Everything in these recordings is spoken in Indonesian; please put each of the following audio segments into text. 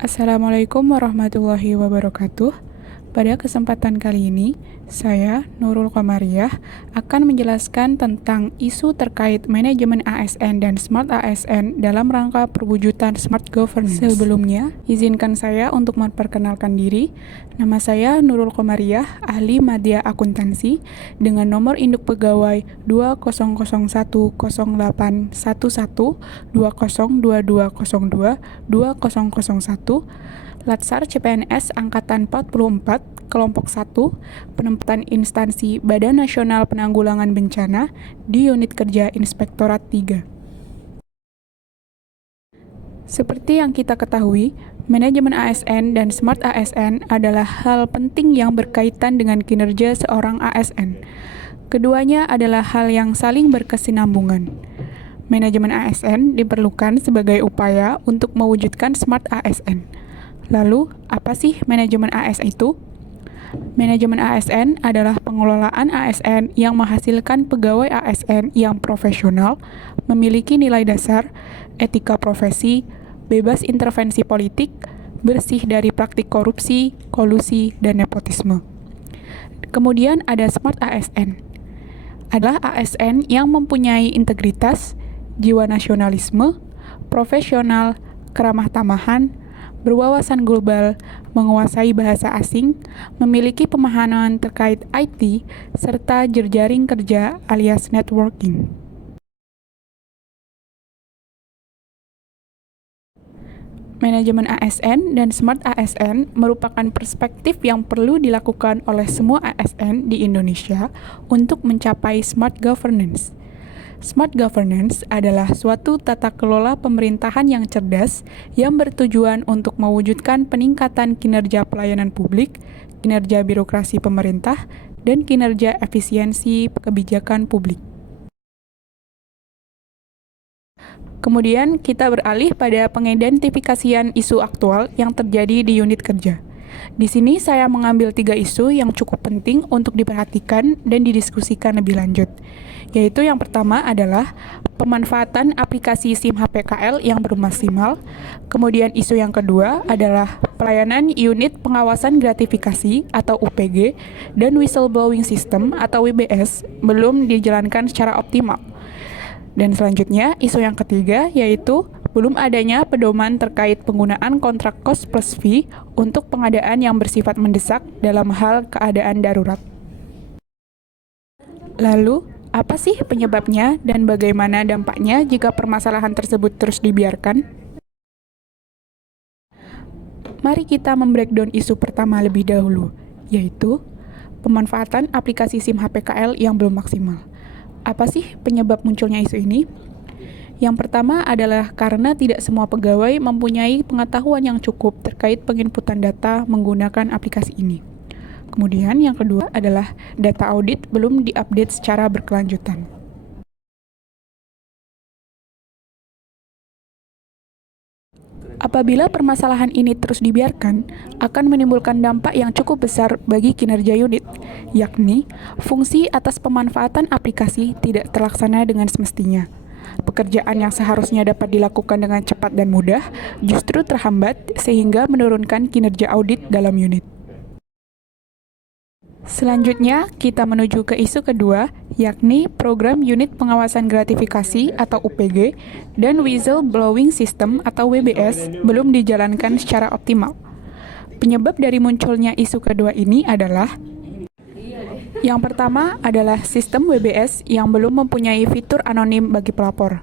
Assalamualaikum warahmatullahi wabarakatuh. Pada kesempatan kali ini, saya, Nurul Komariah, akan menjelaskan tentang isu terkait manajemen ASN dan Smart ASN dalam rangka perwujudan Smart Governance. Sebelumnya, izinkan saya untuk memperkenalkan diri. Nama saya Nurul Komariah, ahli media akuntansi, dengan nomor induk pegawai 20010811 202202 2001, Latsar CPNS Angkatan 44, Kelompok 1, Penempatan Instansi Badan Nasional Penanggulangan Bencana di Unit Kerja Inspektorat 3. Seperti yang kita ketahui, manajemen ASN dan Smart ASN adalah hal penting yang berkaitan dengan kinerja seorang ASN. Keduanya adalah hal yang saling berkesinambungan. Manajemen ASN diperlukan sebagai upaya untuk mewujudkan Smart ASN. Lalu, apa sih manajemen ASN itu? Manajemen ASN adalah pengelolaan ASN yang menghasilkan pegawai ASN yang profesional, memiliki nilai dasar, etika profesi, bebas intervensi politik, bersih dari praktik korupsi, kolusi, dan nepotisme. Kemudian ada Smart ASN. Adalah ASN yang mempunyai integritas, jiwa nasionalisme, profesional, keramah tamahan, berwawasan global, menguasai bahasa asing, memiliki pemahaman terkait IT, serta jejaring kerja alias networking. Manajemen ASN dan Smart ASN merupakan perspektif yang perlu dilakukan oleh semua ASN di Indonesia untuk mencapai Smart Governance. Smart Governance adalah suatu tata kelola pemerintahan yang cerdas yang bertujuan untuk mewujudkan peningkatan kinerja pelayanan publik, kinerja birokrasi pemerintah, dan kinerja efisiensi kebijakan publik. Kemudian kita beralih pada pengidentifikasian isu aktual yang terjadi di unit kerja. Di sini saya mengambil 3 isu yang cukup penting untuk diperhatikan dan didiskusikan lebih lanjut, yaitu yang pertama adalah pemanfaatan aplikasi SIM HPKL yang belum maksimal. Kemudian isu yang kedua adalah pelayanan unit pengawasan gratifikasi atau UPG dan whistleblowing system atau WBS belum dijalankan secara optimal. Dan selanjutnya, isu yang ketiga yaitu belum adanya pedoman terkait penggunaan kontrak cost plus fee untuk pengadaan yang bersifat mendesak dalam hal keadaan darurat. Lalu, apa sih penyebabnya dan bagaimana dampaknya jika permasalahan tersebut terus dibiarkan? Mari kita membreakdown isu pertama lebih dahulu, yaitu pemanfaatan aplikasi SIM HPKL yang belum maksimal. Apa sih penyebab munculnya isu ini? Yang pertama adalah karena tidak semua pegawai mempunyai pengetahuan yang cukup terkait penginputan data menggunakan aplikasi ini. Kemudian yang kedua adalah data audit belum diupdate secara berkelanjutan. Apabila permasalahan ini terus dibiarkan, akan menimbulkan dampak yang cukup besar bagi kinerja unit, yakni fungsi atas pemanfaatan aplikasi tidak terlaksana dengan semestinya. Pekerjaan yang seharusnya dapat dilakukan dengan cepat dan mudah justru terhambat sehingga menurunkan kinerja audit dalam unit. Selanjutnya, kita menuju ke isu kedua, yakni program unit pengawasan gratifikasi atau UPG dan whistleblowing system atau WBS belum dijalankan secara optimal. Penyebab dari munculnya isu kedua ini adalah yang pertama adalah sistem WBS yang belum mempunyai fitur anonim bagi pelapor.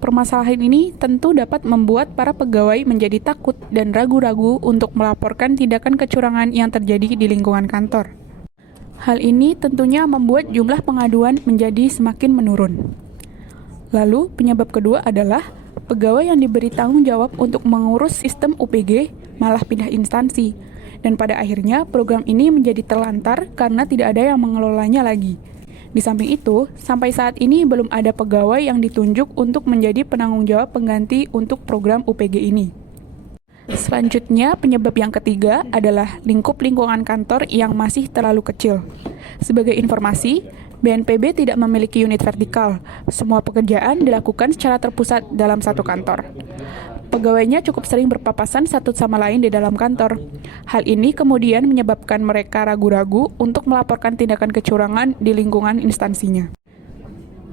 Permasalahan ini tentu dapat membuat para pegawai menjadi takut dan ragu-ragu untuk melaporkan tindakan kecurangan yang terjadi di lingkungan kantor. Hal ini tentunya membuat jumlah pengaduan menjadi semakin menurun. Lalu, penyebab kedua adalah pegawai yang diberi tanggung jawab untuk mengurus sistem UPG malah pindah instansi, dan pada akhirnya program ini menjadi terlantar karena tidak ada yang mengelolanya lagi. Di samping itu, sampai saat ini belum ada pegawai yang ditunjuk untuk menjadi penanggung jawab pengganti untuk program UPG ini. Selanjutnya, penyebab yang ketiga adalah lingkup lingkungan kantor yang masih terlalu kecil. Sebagai informasi, BNPB tidak memiliki unit vertikal. Semua pekerjaan dilakukan secara terpusat dalam satu kantor. Pegawainya cukup sering berpapasan satu sama lain di dalam kantor. Hal ini kemudian menyebabkan mereka ragu-ragu untuk melaporkan tindakan kecurangan di lingkungan instansinya.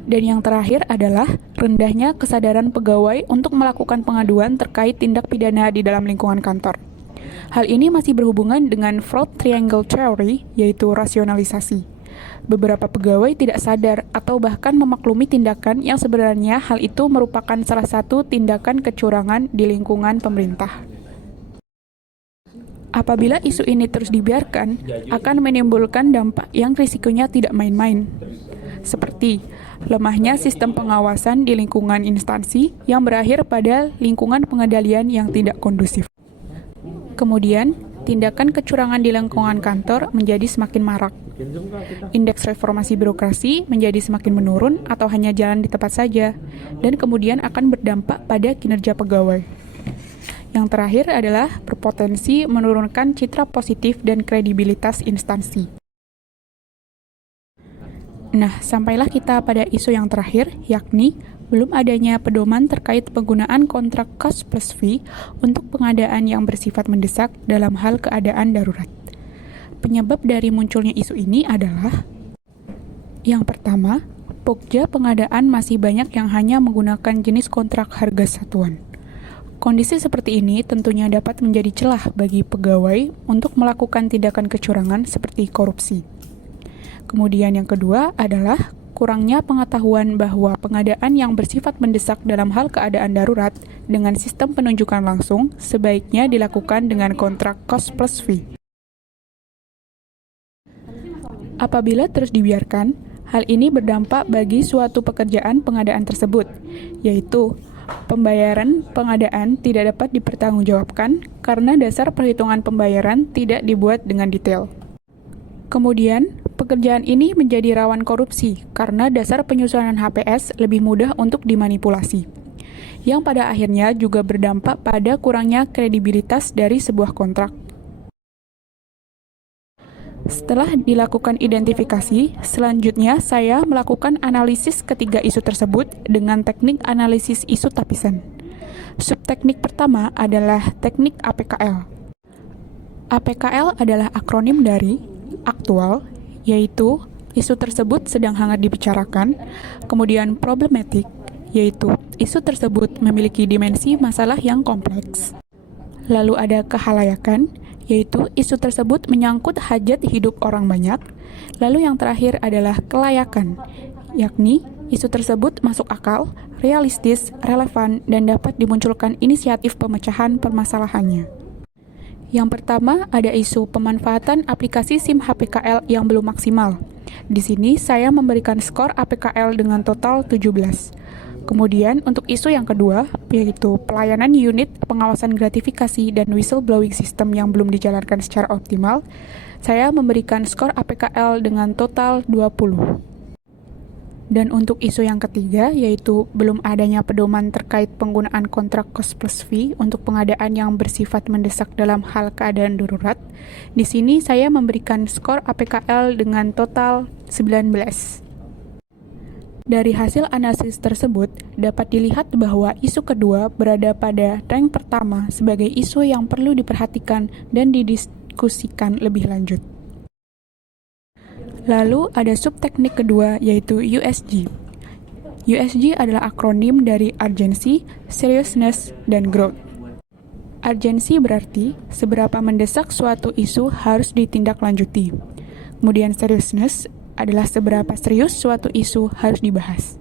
Dan yang terakhir adalah rendahnya kesadaran pegawai untuk melakukan pengaduan terkait tindak pidana di dalam lingkungan kantor. Hal ini masih berhubungan dengan fraud triangle theory, yaitu rasionalisasi. Beberapa pegawai tidak sadar atau bahkan memaklumi tindakan yang sebenarnya hal itu merupakan salah satu tindakan kecurangan di lingkungan pemerintah. Apabila isu ini terus dibiarkan, akan menimbulkan dampak yang risikonya tidak main-main. Seperti lemahnya sistem pengawasan di lingkungan instansi yang berakhir pada lingkungan pengendalian yang tidak kondusif. Kemudian, tindakan kecurangan di lingkungan kantor menjadi semakin marak. Indeks reformasi birokrasi menjadi semakin menurun atau hanya jalan di tempat saja, dan kemudian akan berdampak pada kinerja pegawai. Yang terakhir adalah berpotensi menurunkan citra positif dan kredibilitas instansi. Nah, sampailah kita pada isu yang terakhir, yakni belum adanya pedoman terkait penggunaan kontrak cost plus fee untuk pengadaan yang bersifat mendesak dalam hal keadaan darurat. Penyebab dari munculnya isu ini adalah yang pertama, pokja pengadaan masih banyak yang hanya menggunakan jenis kontrak harga satuan. Kondisi seperti ini tentunya dapat menjadi celah bagi pegawai untuk melakukan tindakan kecurangan seperti korupsi. Kemudian yang kedua adalah kurangnya pengetahuan bahwa pengadaan yang bersifat mendesak dalam hal keadaan darurat dengan sistem penunjukan langsung sebaiknya dilakukan dengan kontrak cost plus fee. Apabila terus dibiarkan, hal ini berdampak bagi suatu pekerjaan pengadaan tersebut, yaitu pembayaran pengadaan tidak dapat dipertanggungjawabkan karena dasar perhitungan pembayaran tidak dibuat dengan detail. Kemudian, pekerjaan ini menjadi rawan korupsi karena dasar penyusunan HPS lebih mudah untuk dimanipulasi, yang pada akhirnya juga berdampak pada kurangnya kredibilitas dari sebuah kontrak. Setelah dilakukan identifikasi, selanjutnya saya melakukan analisis ketiga isu tersebut dengan teknik analisis isu tapisan. Subteknik pertama adalah teknik APKL. APKL adalah akronim dari aktual, yaitu isu tersebut sedang hangat dibicarakan, kemudian problematik, yaitu isu tersebut memiliki dimensi masalah yang kompleks. Lalu ada kehalayakan, yaitu isu tersebut menyangkut hajat hidup orang banyak. Lalu yang terakhir adalah kelayakan, yakni isu tersebut masuk akal, realistis, relevan, dan dapat dimunculkan inisiatif pemecahan permasalahannya. Yang pertama ada isu pemanfaatan aplikasi SIM HPKL yang belum maksimal. Di sini saya memberikan skor APKL dengan total 17. Kemudian untuk isu yang kedua, yaitu pelayanan unit pengawasan gratifikasi dan whistleblowing system yang belum dijalankan secara optimal, saya memberikan skor APKL dengan total 20. Dan untuk isu yang ketiga, yaitu belum adanya pedoman terkait penggunaan kontrak cost plus fee untuk pengadaan yang bersifat mendesak dalam hal keadaan darurat, di sini saya memberikan skor APKL dengan total 19. Dari hasil analisis tersebut, dapat dilihat bahwa isu kedua berada pada rank pertama sebagai isu yang perlu diperhatikan dan didiskusikan lebih lanjut. Lalu ada subteknik kedua yaitu USG. USG adalah akronim dari urgency, seriousness, dan growth. Urgency berarti seberapa mendesak suatu isu harus ditindaklanjuti. Kemudian seriousness adalah seberapa serius suatu isu harus dibahas.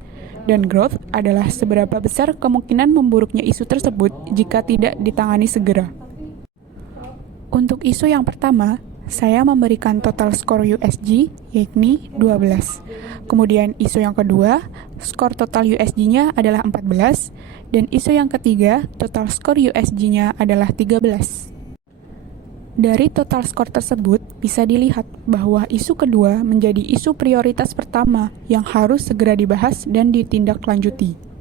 Dan growth adalah seberapa besar kemungkinan memburuknya isu tersebut jika tidak ditangani segera. Untuk isu yang pertama, saya memberikan total skor USG, yakni 12. Kemudian isu yang kedua, skor total USG-nya adalah 14. Dan isu yang ketiga, total skor USG-nya adalah 13. Dari total skor tersebut, bisa dilihat bahwa isu kedua menjadi isu prioritas pertama yang harus segera dibahas dan ditindaklanjuti.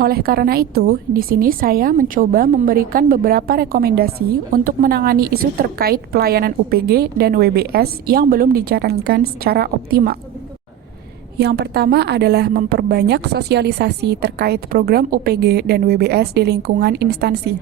Oleh karena itu, di sini saya mencoba memberikan beberapa rekomendasi untuk menangani isu terkait pelayanan UPG dan WBS yang belum dijalankan secara optimal. Yang pertama adalah memperbanyak sosialisasi terkait program UPG dan WBS di lingkungan instansi.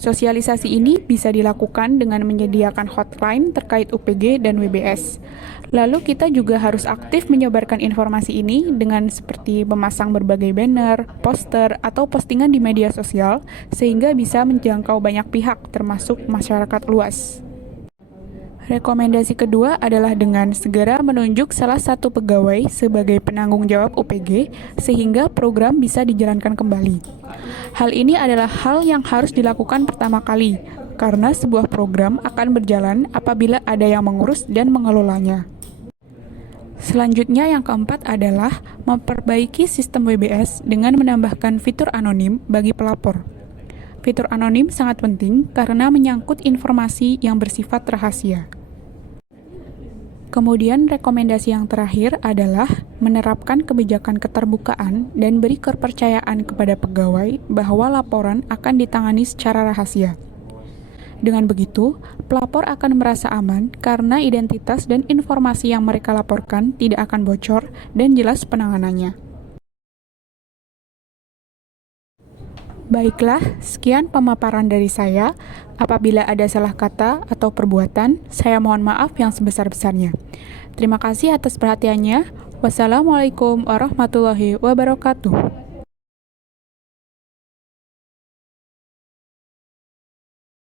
Sosialisasi ini bisa dilakukan dengan menyediakan hotline terkait UPG dan WBS. Lalu kita juga harus aktif menyebarkan informasi ini dengan seperti memasang berbagai banner, poster, atau postingan di media sosial sehingga bisa menjangkau banyak pihak termasuk masyarakat luas. Rekomendasi kedua adalah dengan segera menunjuk salah satu pegawai sebagai penanggung jawab UPG sehingga program bisa dijalankan kembali. Hal ini adalah hal yang harus dilakukan pertama kali karena sebuah program akan berjalan apabila ada yang mengurus dan mengelolanya. Selanjutnya yang keempat adalah memperbaiki sistem WBS dengan menambahkan fitur anonim bagi pelapor. Fitur anonim sangat penting karena menyangkut informasi yang bersifat rahasia. Kemudian rekomendasi yang terakhir adalah menerapkan kebijakan keterbukaan dan beri kepercayaan kepada pegawai bahwa laporan akan ditangani secara rahasia. Dengan begitu, pelapor akan merasa aman karena identitas dan informasi yang mereka laporkan tidak akan bocor dan jelas penanganannya. Baiklah, sekian pemaparan dari saya. Apabila ada salah kata atau perbuatan, saya mohon maaf yang sebesar-besarnya. Terima kasih atas perhatiannya. Wassalamualaikum warahmatullahi wabarakatuh.